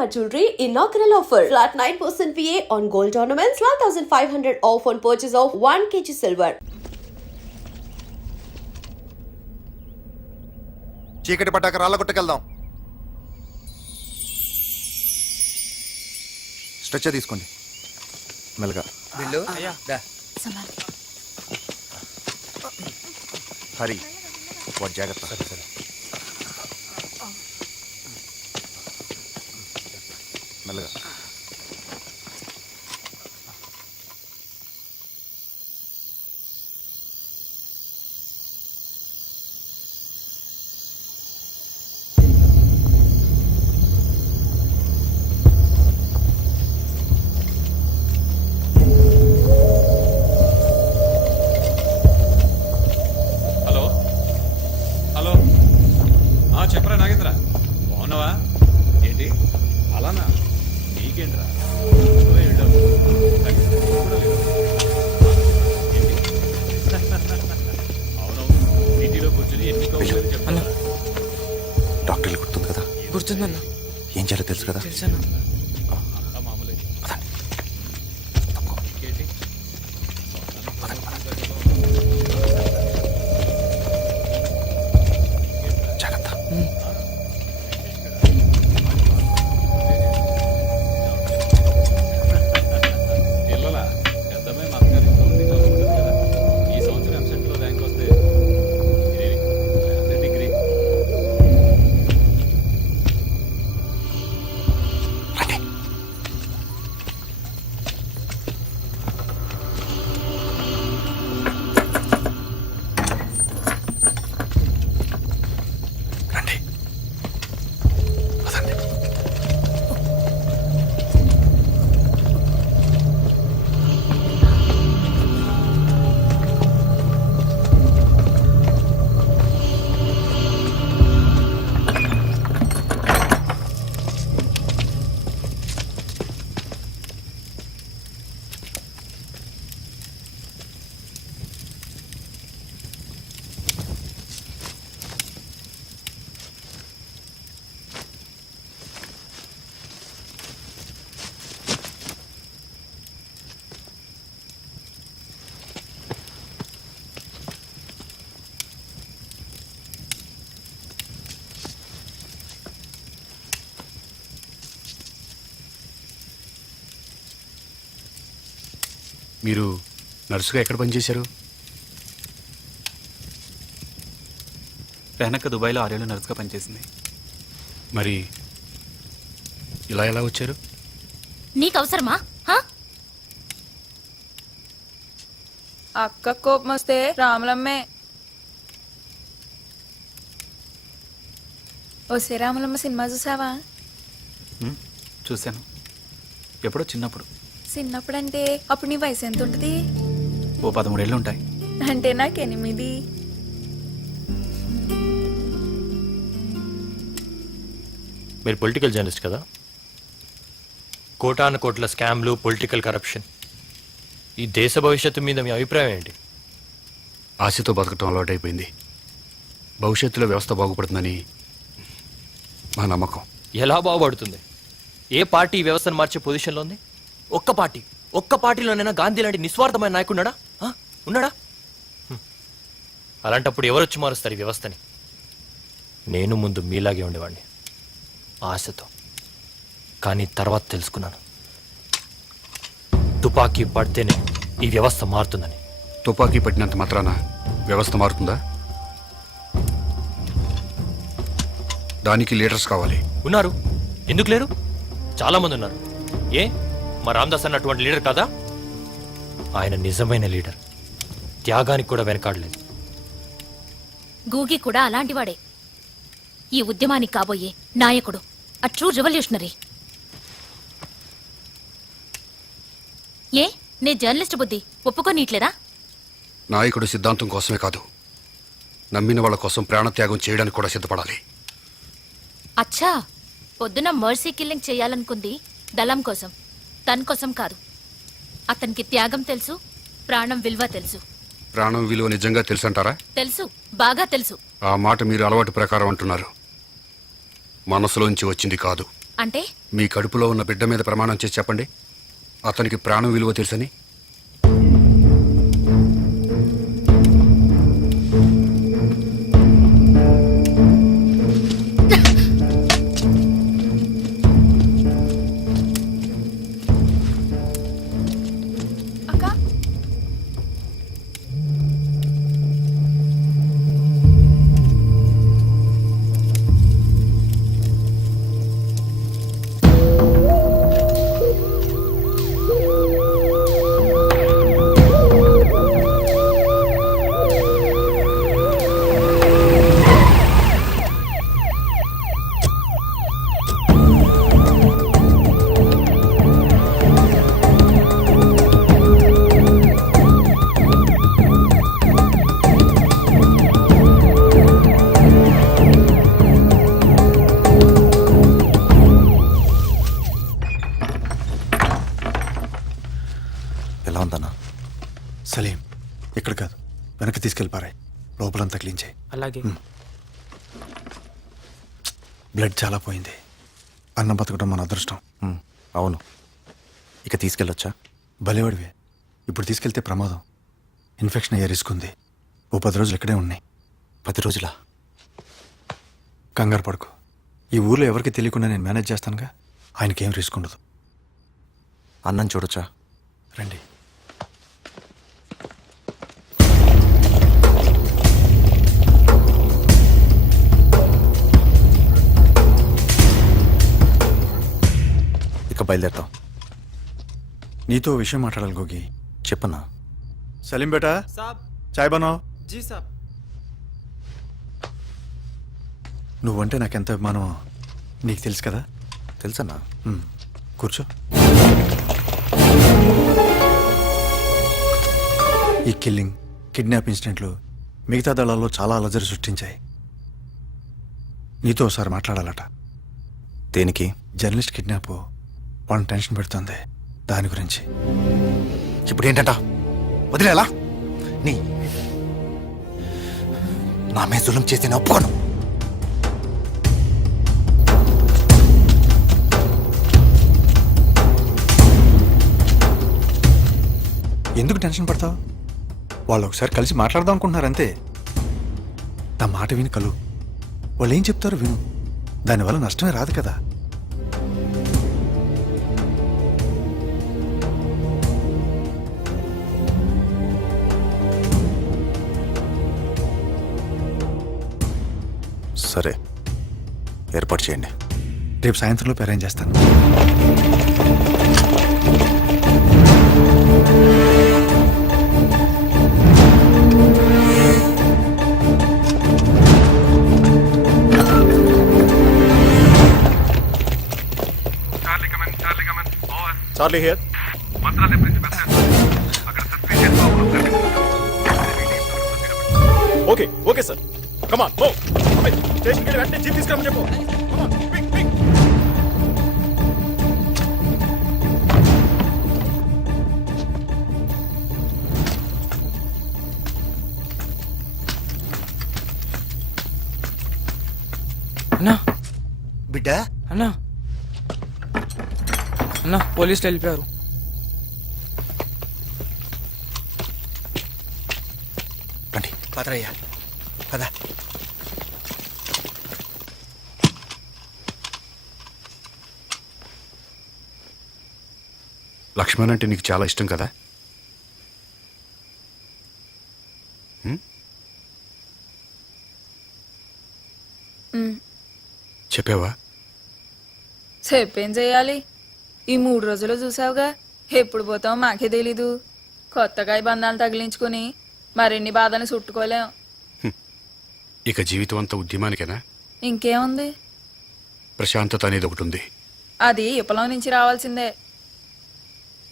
Shalimar Jewelry inaugural offer. Flat 9% VA on gold ornaments, 12,500 off on purchase of 1 kg silver. చీకటి పట్టాక రాళ్ళ కొట్టుకెళ్దాం. Stretcher తీసుకోండి మెల్లగా. Bill Hari వాడు జాగ్రత్త. మెల్లగా. చెప్పరా నాగేంద్ర, బాగున్నావా? ఏంటి అలానా? నీకేంట్రా అవునవును, ఇంటిలో కూర్చొని ఎన్ని కౌన్సిలింగ్ చెప్తున్నా. డాక్టర్లు గుర్తుంది కదా? గుర్తుందన్నా. ఏం చేయాలో తెలుసు కదా? తెలుసన్నా. అంతా మామూలే. ఇంకేంటి? జాగ్రత్త. పిల్లలా పెద్దమ్మాయి మా అత్తగారి పూర్తి చదువుకుంటుంది కదా. ఈ సంవత్సరం ఎంసెట్లో ర్యాంక్ వస్తే డిగ్రీ. రండి పదండి. మీరు నర్సుగా ఎక్కడ పనిచేశారు? వెనక దుబాయ్లో 6 ఏళ్ళు నర్సుగా పనిచేసింది. మరి ఇలా ఎలా వచ్చారు? నీకు అవసరమా? అక్క కోపం వస్తే రాములమ్మే. ఓసే రాములమ్మ సినిమా చూసావా? చూశాను, ఎప్పుడో చిన్నప్పుడు. చిన్నప్పుడంటే అప్పుడు నీ వయసు ఎంత ఉంటుంది? ఓ 13 ఏళ్ళు ఉంటాయి. అంటే నాకు 8. మీరు పొలిటికల్ జర్నలిస్ట్ కదా? కోటాను కోట్ల స్కామ్లు, పొలిటికల్ కరప్షన్, ఈ దేశ భవిష్యత్తు మీద మీ అభిప్రాయం ఏంటి? ఆశతో బతకటం అలవాటైపోయింది. భవిష్యత్తులో వ్యవస్థ బాగుపడుతుందని మా నమ్మకం. ఎలా బాగుపడుతుంది? ఏ పార్టీ ఈ వ్యవస్థను మార్చే పొజిషన్లో ఉంది? ఒక్క పార్టీలోనైనా గాంధీ లాంటి నిస్వార్థమైన నాయకున్నాడా? ఉన్నాడా? అలాంటప్పుడు ఎవరొచ్చి మారుస్తారు ఈ వ్యవస్థని? నేను ముందు మీలాగే ఉండేవాడిని, ఆశతో. కానీ తర్వాత తెలుసుకున్నాను, తుపాకీ పడితేనే ఈ వ్యవస్థ మారుతుందని. తుపాకీ పట్టినంత మాత్రాన వ్యవస్థ మారుతుందా? దానికి లీడర్స్ కావాలి. ఉన్నారు, ఎందుకు లేరు? చాలా మంది ఉన్నారు. ఏ మా రామదాస్ అన్నటువంటి లీడర్ కాదా? ఆయన నిజమైన లీడర్, త్యాగానికి కూడా వెనకాడలేదు. గూగి కూడా అలాంటివాడే. ఈ ఉద్యమానికి కాబోయే నాయకుడు, అ ట్రూ రెవల్యూషనరీ. ఏ నే జర్నలిస్ట్ బుద్ధి ఒప్పుకోనీట్లేదా? నాయకుడు సిద్ధాంతం కోసమే కాదు, నమ్మిన వాళ్ళ కోసం ప్రాణత్యాగం చేయడానికి కూడా సిద్ధపడాలి. అచ్చా, పొద్దున మర్సీ కిల్లింగ్ చేయాలనుకుంది దళం కోసం, తన కోసం కాదు. అతనికి త్యాగం తెలుసు, ప్రాణం విలువ తెలుసు. ప్రాణం విలువ నిజంగా తెలుసంటారా? తెలుసు, బాగా తెలుసు. ఆ మాట మీరు అలవాటు ప్రకారం అంటున్నారు, మనసులోంచి వచ్చింది కాదు. అంటే మీ కడుపులో ఉన్న బిడ్డ మీద ప్రమాణం చేసి చెప్పండి అతనికి ప్రాణం విలువ తెలుసని. అక్క ఎలా ఉందన్నా? సలీం ఇక్కడ కాదు, వెనక్కి తీసుకెళ్ళిపారాయి, లోపలంతా క్లీన్ చేయి. అలాగే. బ్లడ్ చాలా పోయింది. అన్నం బతకడం మన అదృష్టం. అవును. ఇక తీసుకెళ్ళొచ్చా? భలేవాడివే. ఇప్పుడు తీసుకెళ్తే ప్రమాదం. ఇన్ఫెక్షన్ అయ్యే రిస్క్ ఉంది. ఓ 10 రోజులు ఇక్కడే ఉన్నాయి. 10 రోజులా? కంగారు పడుకో. ఈ ఊర్లో ఎవరికి తెలియకుండా నేను మేనేజ్ చేస్తానుగా. ఆయనకేం రిస్క్ ఉండదు. అన్నం చూడొచ్చా? రండి. ఇక బయలుదేరుతాం. నీతో ఓ విషయం మాట్లాడాలి గోగి. చెప్పన్నా. సలీం బేటా, చాయ్ బనో. నువ్వంటే నాకెంత అభిమానం నీకు తెలుసు కదా. తెలుసన్నా. కూర్చో. ఈ కిల్లింగ్, కిడ్నాప్ ఇన్సిడెంట్లు మిగతా దళాల్లో చాలా అలజడి సృష్టించాయి. నీతో ఒకసారి మాట్లాడాలట. దేనికి? జర్నలిస్ట్ కిడ్నాప్ వాళ్ళని టెన్షన్ పెడుతుంది. దాని గురించి. ఇప్పుడు ఏంటంట? వదిలేలా? నీ నా మీద జులుం చేసి నేను ఒప్పుకోను. ఎందుకు టెన్షన్ పడతావు? వాళ్ళు ఒకసారి కలిసి మాట్లాడదాం అనుకుంటున్నారు అంతే. నా మాట విని కలు. వాళ్ళు ఏం చెప్తారో విను. దానివల్ల నష్టమే రాదు కదా. సరే, ఏర్పాటు చేయండి. రేపు సాయంత్రంలోపు అరేంజ్ చేస్తాను. Charlie here. Okay okay sir, come on go. స్టేషన్కి వెళ్ళి వెంటనే జీప్ తీసుకురమ్మని చెప్పు. కమాన్, క్విక్ క్విక్. అన్నా బిడ్డ, అన్నా అన్నా పోలీసులు వెళ్ళిపోయారు. రండి. పదరయ్యా, పద. లక్ష్మణ్ అంటే నీకు చాలా ఇష్టం కదా. చెప్పావా? చెప్పేం చేయాలి? ఈ 3 రోజులు చూసావుగా. ఎప్పుడు పోతావు మాకే తెలీదు. కొత్తగా ఈ బంధాలు తగిలించుకుని మరిన్ని బాధలు చుట్టుకోలేం. ఇక జీవితం అంతా ఉద్యమానికేనా? ఇంకేముంది? ప్రశాంతత అనేది ఒకటి ఉంది. అది విప్లవం నుంచి రావాల్సిందే.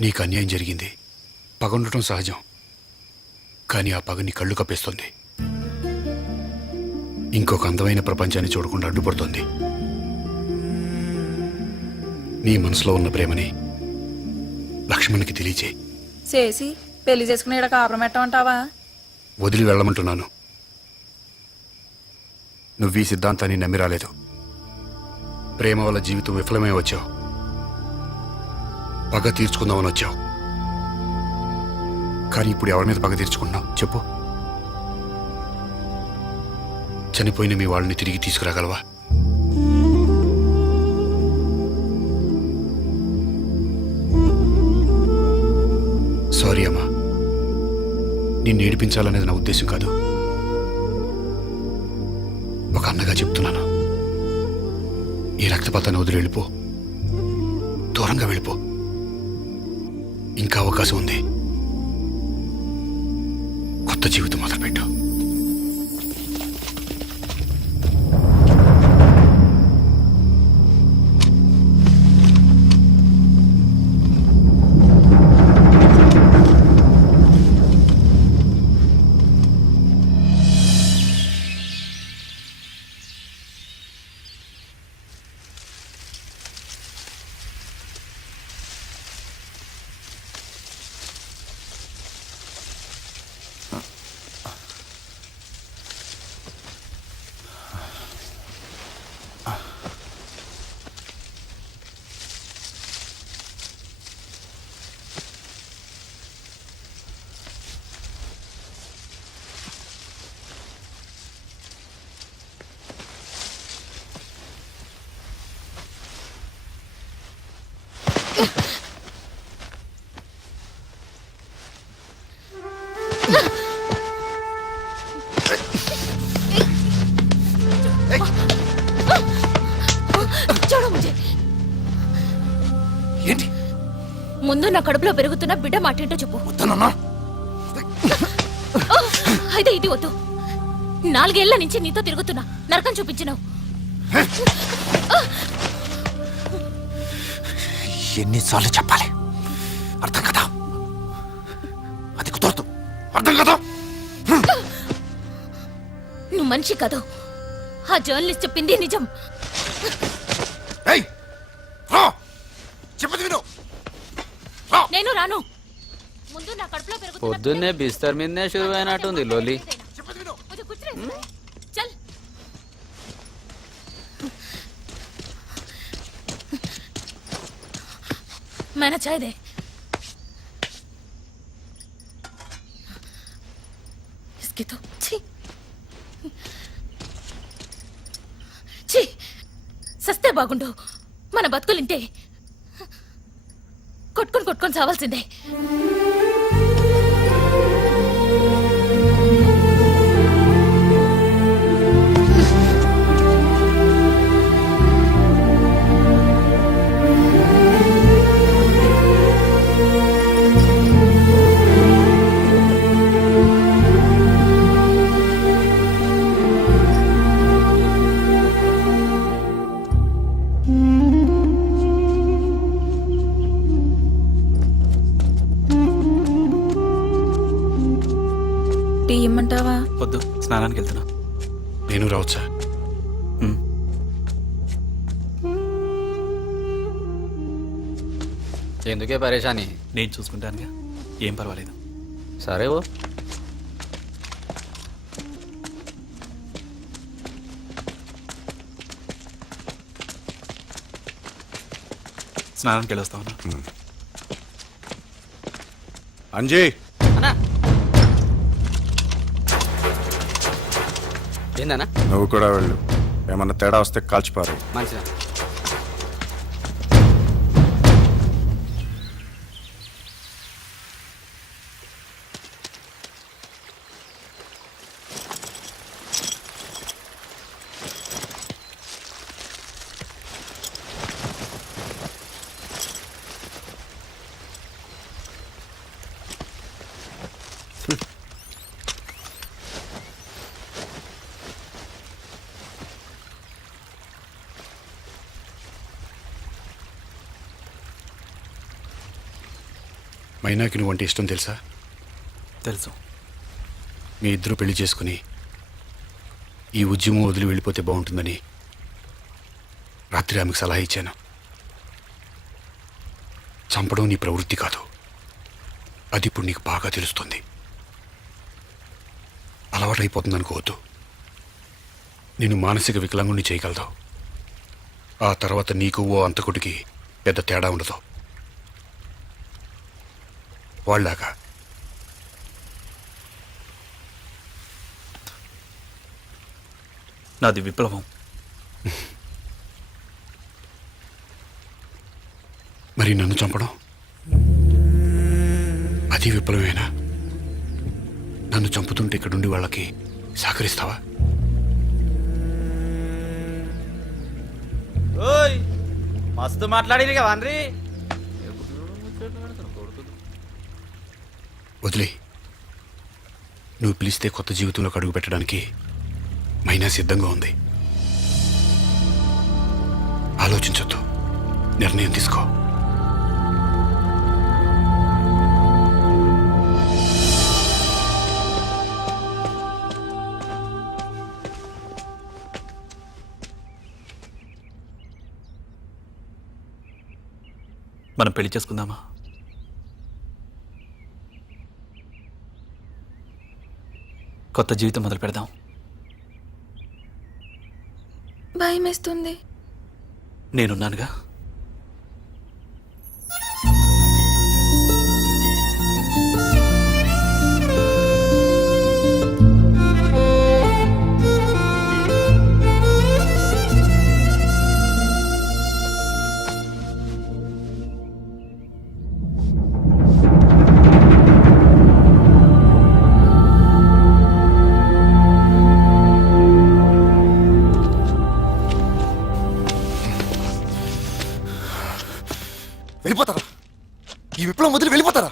నీకు అన్యాయం జరిగింది. పగ ఉండటం సహజం. కానీ ఆ పగ నీ కళ్ళు కప్పేస్తుంది. ఇంకొక అందమైన ప్రపంచాన్ని చూడకుండా అడ్డుపడుతుంది. నీ మనసులో ఉన్న ప్రేమని లక్ష్మణ్కి తెలియచేయి. చేసి పెళ్లి చేసుకుని ఇక్కడ కాపురం పెట్టమంటావా? వదిలి వెళ్ళమంటున్నాను. నువ్వు ఈ సిద్ధాంతాన్ని నమ్మి రాలేదు. ప్రేమ వల్ల జీవితం విఫలమై వచ్చావు. పగ తీర్చుకుందామని వచ్చావు. కానీ ఇప్పుడు ఎవరి మీద పగ తీర్చుకుంటున్నావు చెప్పు? చనిపోయిన మీ వాళ్ళని తిరిగి తీసుకురాగలవా? సారీ అమ్మా, నిన్ను ఏడిపించాలనేది నా ఉద్దేశం కాదు. ఒక అన్నగా చెప్తున్నాను, ఈ రక్తపాతాన్ని వదిలి వెళ్ళిపో, దూరంగా వెళ్ళిపో. ఇంకా అవకాశం ఉంది. కొత్త జీవితం మొదలుపెట్టు. చూడు ముజే. ఏంటి? ముందు నా కడుపులో పెరుగుతున్న బిడ్డ మాట ఏంటో చెప్పు. వద్దనన్నా. అయితే ఇది వద్దు. 4 ఏళ్ల నుంచి నీతో తిరుగుతున్నా, నరకం చూపించినావు. ఎన్నిసార్లు చెప్పాలి? అర్థం కదా? అది కుదరదు. అర్థం కదా? నువ్వు మనిషి కాదు. ఆ జర్నలిస్ట్ చెప్పింది నిజం. ఏయ్, రా. చెప్పదు విను. రా. నేను రాను. ముందు నా కడుపులో పెరుగుతున్న పొద్దున్నే బిస్తర్ మీదనే షురు అయినట్టుంది లోలి. చెప్పదు విను. मुझे कुछ नहीं सुना है। चल मैंने चाय दे। इसकी तो छी छी సస్తే బాగుండు. మన బతుకులింటే కొట్టుకొని కొట్టుకొని చావాల్సిందే. టీ ఇమ్మంటావా? వద్దు, స్నానానికి వెళ్తున్నా. నేను రావచ్చా? ఎందుకే పరేషాని? నేను చూసుకుంటానుగా, ఏం పర్వాలేదు. సరే ఓ. స్నానానికి వెళ్ళొస్తా ఉన్నా. అంజీ, అన్నా ఏందన్నా? నువ్వు కూడా వెళ్ళు. ఏమన్నా తేడా వస్తే కాల్చిపారు. మంచిదా? మైనాకి నువ్వంటే ఇష్టం తెలుసా? తెలుసు. మీ ఇద్దరు పెళ్లి చేసుకుని ఈ ఉద్యమం వదిలి వెళ్ళిపోతే బాగుంటుందని రాత్రి ఆమెకు సలహా ఇచ్చాను. చంపడం నీ ప్రవృత్తి కాదు, అది ఇప్పుడు నీకు బాగా తెలుస్తుంది. అలవాటైపోతుంది అనుకోవద్దు. నేను మానసిక వికలాంగుణ్ణి చేయగలదు. ఆ తర్వాత నీకు ఓ అంతకుడికి పెద్ద తేడా ఉండదు. వాళ్ళలాగా. నాది విప్లవం. మరి నన్ను చంపడం అది విప్లవేనా? నన్ను చంపుతుంటే ఇక్కడుండి వాళ్ళకి సహకరిస్తావా? ఓయ్ మస్తు మాట్లాడి వాన్రీ. వదిలే. నువ్వు పిలిస్తే కొత్త జీవితంలోకి అడుగు పెట్టడానికి మైనా సిద్ధంగా ఉంది. ఆలోచించొద్దు, నిర్ణయం తీసుకో. మనం పెళ్లి చేసుకుందామా? కొత్త జీవితం మొదలు పెడదాం. భయమేస్తుంది. నేనున్నానుగా. వెళ్ళిపోతారా? ఈ విప్లవం వదిలి వెళ్ళిపోతారా?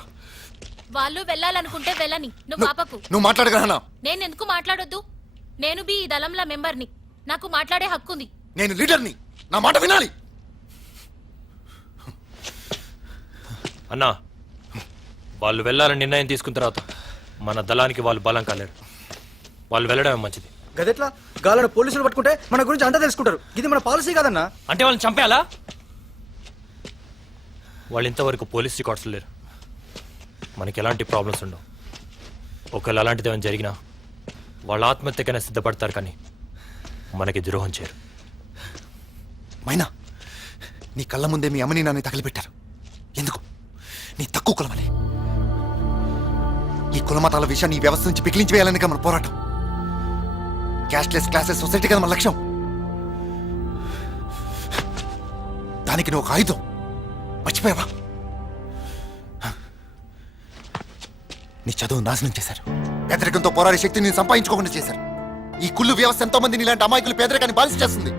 వాళ్ళు వెళ్ళాలనుకుంటే వెళ్ళని. నువ్వు పాపకు. నువ్వు మాట్లాడగలనా? నేను ఎందుకు మాట్లాడొద్దు? నేను బి ఈ దళంల మెంబర్ని. నాకు మాట్లాడే హక్కుంది. నేను లీడర్ని, నా మాట వినాలి. అన్నా, వాళ్ళు వెళ్ళాలని నిర్ణయం తీసుకున్న తర్వాత మన దళానికి వాళ్ళు బలం కాలేరు. వాళ్ళు వెళ్ళడమే మంచిది. గదెట్లా? గాలను పోలీసులు పట్టుకుంటే మన గురించి అంతా తెలుసుకుంటారు. ఇది మన పాలసీ కాదన్నా. అంటే వాళ్ళని చంపేయాలా? వాళ్ళు ఇంతవరకు పోలీస్ రికార్డ్స్ లేరు. మనకి ఎలాంటి ప్రాబ్లమ్స్ ఉండవు. ఒకవేళ అలాంటిది ఏమైనా జరిగినా వాళ్ళ ఆత్మహత్యకైనా సిద్ధపడతారు, కానీ మనకి ద్రోహం చేయరు. మైనా, నీ కళ్ళ ముందే మీ అమ్మని నాన్ని తగిలిపెట్టారు. ఎందుకు? నీ తక్కువ కులమని. ఈ కులమతాల విషయాన్ని ఈ వ్యవస్థ నుంచి పికిలించి వేయాలని మన పోరాటం. క్యాష్లెస్ క్లాసెస్ సొసైటీ కదా మన లక్ష్యం. దానికి నువ్వు ఒక ఆయుధం. మర్చిపోయావా? నీ చదువు నాశనం చేశారు. పేదరికంతో పోరాడే శక్తిని సంపాదించుకోకుండా చేశారు. ఈ కుళ్ళు వ్యవస్థ ఎంతో మందిని ఇలాంటి అమాయకులు పేదరికాన్ని బానిస చేస్తుంది.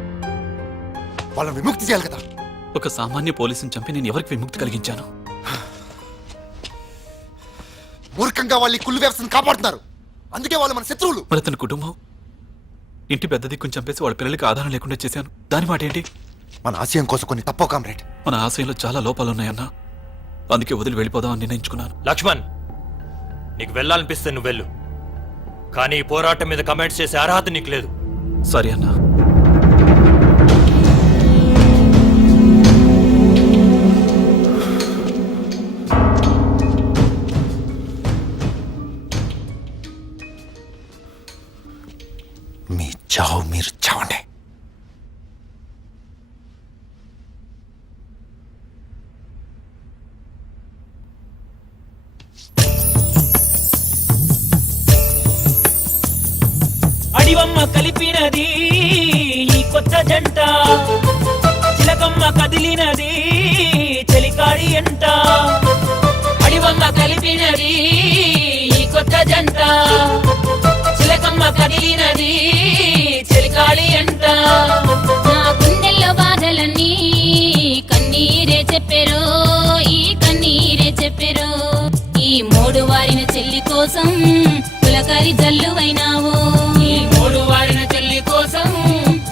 వాళ్ళని విముక్తి చేయాలి కదా. ఒక సామాన్య పోలీసుని చంపి నేను ఎవరికి విముక్తి కలిగించాను? మూర్ఖంగా వాళ్ళు ఈ కుళ్ళు వ్యవస్థను కాపాడుతున్నారు. అందుకే వాళ్ళు మన శత్రువులు. మరి తన కుటుంబం, ఇంటి పెద్ద దిక్కుని చంపేసి వాళ్ళ పిల్లలకి ఆధారం లేకుండా చేశాను. దాని మాట ఏంటి? మన ఆశయం కోసం కొన్ని తప్పో కామ్రేడ్. మన ఆశయంలో చాలా లోపాలున్నాయన్నా. అందుకే వదిలి వెళ్ళిపోదామని నిర్ణయించుకున్నాను. లక్ష్మణ్, నీకు వెళ్ళాలనిపిస్తే నువ్వు వెళ్ళు, కానీ ఈ పోరాటం మీద కమెంట్స్ చేసే అర్హత నీకు లేదు. సరే అన్నా. మీ చావు మీరు చావండి. అడివమ్మ కలిపినది ఈ కొత్త జంట, చిలకమ్మ కదిలినది చెలికాడి ఎంట. అడివమ్మ కలిపినది ఈ కొత్త జంట, చిలకమ్మ కదిలినది చెలికాడి ఎంట. నా గుండెల్లో బాధలన్నీ కన్నీరే చెప్పెరో, ఈ కన్నీరే చెప్పెరో. ఈ మోడు వారిన చెల్లి కోసం పులకరి జల్లువైనావు. ఈ మూడు వారిన చెల్లి కోసం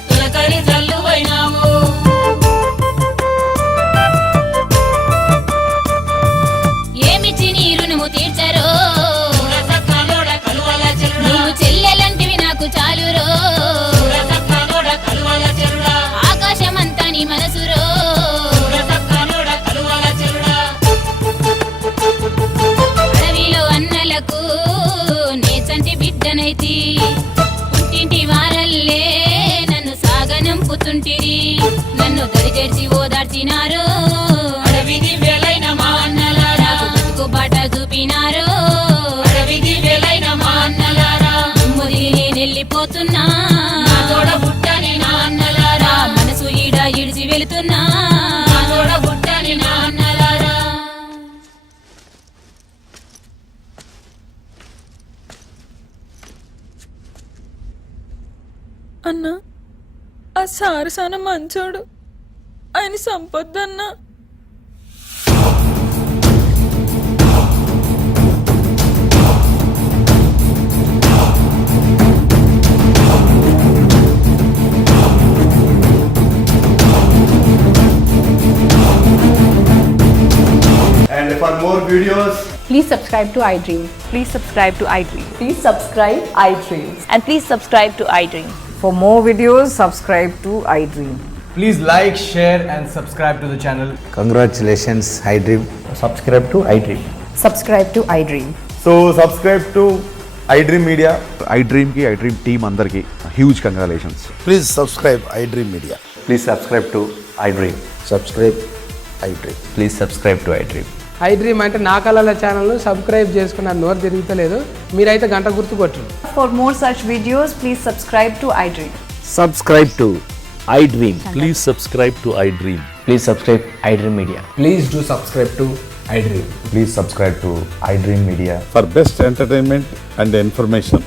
తులకరి జల్లువైనావు. ఏమిచ్చి నీ రుణము తీర్చరో, సక్కలోడ కలువల చెరుడా, నువ్వు చెల్లెలంటివి నాకు చాలురో. సక్కలోడ కలువల చెరుడా, ఆకాశమంతా నీ మనసురో. సక్కలోడ కలువల చెరుడా. అడవిలో అన్నలకు నే చంటి బిడ్డనైతి. సారు సాన మంచోడు, ఆయన సంపొద్దన్నా. And for more videos, Please subscribe to iDream. Please subscribe to iDream. Please subscribe iDream. And please subscribe to iDream. For more videos, subscribe to iDream. please like, share, and subscribe to the channel. Congratulations iDream. Subscribe to iDream. Subscribe to iDream. So subscribe to iDream Media. iDream కి iDream team అందరికి huge congratulations. Please subscribe iDream media. Please subscribe to iDream. Subscribe iDream. Please subscribe to iDream. iDream అంటే నా కళల channel subscribe చేసుకున్న నోరు తిరుగుతలేదు, మీరైతే గంట గుర్తు కొట్టరు. For more such videos, please subscribe to iDream. Subscribe to iDream. Please subscribe to iDream. Please subscribe iDream Media. Please do subscribe to iDream. Please subscribe to iDream media. For best entertainment and information